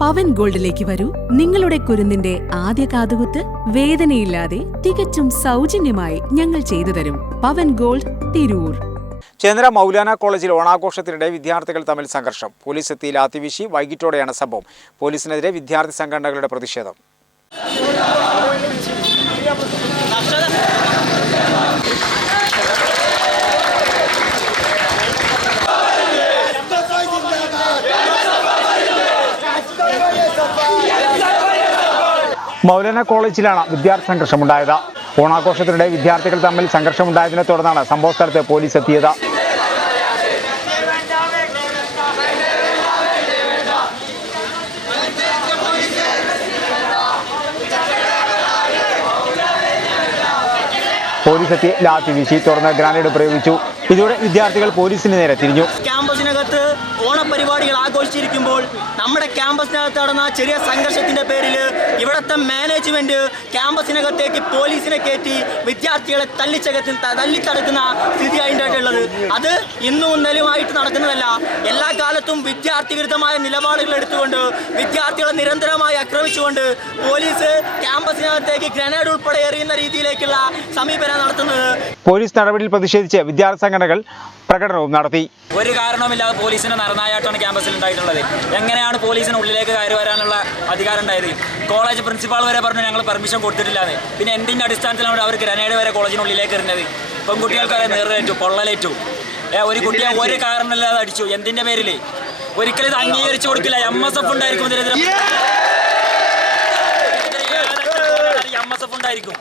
പവൻ ഗോൾഡിലേക്ക് വരൂ. നിങ്ങളുടെ കുരുന്നിന്റെ ആദ്യ കാതുകുത്ത് വേദനയില്ലാതെ തികച്ചും സൗജന്യമായി ഞങ്ങൾ ചെയ്തു തരും. പവൻ ഗോൾഡ് തിരൂർ. ചേന്ദ്ര മൗലാന കോളേജിൽ ഓണാഘോഷത്തിനിടെ വിദ്യാർത്ഥികൾ തമ്മിൽ സംഘർഷം. പോലീസ് എത്തി ലാത്തിവീശി വൈകിട്ടോടെയാണ് സംഭവം. പോലീസിനെതിരെ വിദ്യാർത്ഥി സംഘടനകളുടെ പ്രതിഷേധം. മൗലാന കോളേജിലാണ് വിദ്യാർത്ഥി സംഘർഷമുണ്ടായത്. ഓണാഘോഷത്തിനിടെ വിദ്യാർത്ഥികൾ തമ്മിൽ സംഘർഷമുണ്ടായതിനെ തുടർന്നാണ് സംഭവ സ്ഥലത്ത് പോലീസ് എത്തിയത്. പോലീസ് എത്തി. ലാത്തി വീശി. തുടർന്ന് ഗ്രാനേഡ് പ്രയോഗിച്ചു. ഇതോടെ വിദ്യാർത്ഥികൾ പോലീസിന് നേരെ തിരിഞ്ഞു. ക്യാമ്പസിനകത്ത് ഓണപരിപാടികൾ ആഘോഷിച്ചിരിക്കുമ്പോൾ നമ്മുടെ ക്യാമ്പസിനകത്ത് നടന്ന ചെറിയ സംഘർഷത്തിന്റെ പേരിൽ ഇവിടുത്തെ മാനേജ്മെന്റ് ക്യാമ്പസിനകത്തേക്ക് പോലീസിനെ കയറ്റി വിദ്യാർത്ഥികളെ തല്ലിച്ചകത്തി തല്ലിത്തടുക്കുന്ന സ്ഥിതിയായിട്ടുള്ളത് അത് ഇന്നും ഇന്നലെയുമായിട്ട് നടക്കുന്നതല്ല. എല്ലാ കാലത്തും വിദ്യാർത്ഥി വിരുദ്ധമായ നിലപാടുകൾ എടുത്തുകൊണ്ട് വിദ്യാർത്ഥികളെ നിരന്തരമായി ആക്രമിച്ചുകൊണ്ട് പോലീസ് ക്യാമ്പസിനകത്തേക്ക് ഗ്രനേഡ് ഉൾപ്പെടെ എറിയുന്ന രീതിയിലേക്കുള്ള സമീപനം നടത്തുന്നത്. പോലീസ് നടപടിയിൽ പ്രതിഷേധിച്ച് വിദ്യാർത്ഥി സംഘടനകൾ പ്രകടനവും നടത്തി. ഒരു കാരണവുമില്ലാതെ പോലീസിന്റെ നരനായാട്ടാണ് ക്യാമ്പസിൽ ഉണ്ടായിട്ടുള്ളത്. എങ്ങനെയാണ് പോലീസിന് ഉള്ളിലേക്ക് കയറി വരാനുള്ള അധികാരം ഉണ്ടായത്? കോളേജ് പ്രിൻസിപ്പാൾ വരെ പറഞ്ഞു ഞങ്ങൾ പെർമിഷൻ കൊടുത്തിട്ടില്ലാതെ പിന്നെ എന്തിന്റെ അടിസ്ഥാനത്തിലാണ് അവർ ഗ്രനേഡ് വരെ കോളേജിനുള്ളിലേക്ക് എറിഞ്ഞത്? പെൺകുട്ടികൾക്കാരെ വരെ നേറിലേറ്റു പൊള്ളലേറ്റു. ഒരു കുട്ടിയെ ഒരു കാരണമില്ലാതെ അടിച്ചു. എന്തിന്റെ പേരിൽ ഒരിക്കലും ഇത് അംഗീകരിച്ചു കൊടുക്കില്ല. എം എസ് എഫ് ഉണ്ടായിരിക്കും ഇതിനെതിരെ എം എസ് എഫ് ഉണ്ടായിരിക്കും.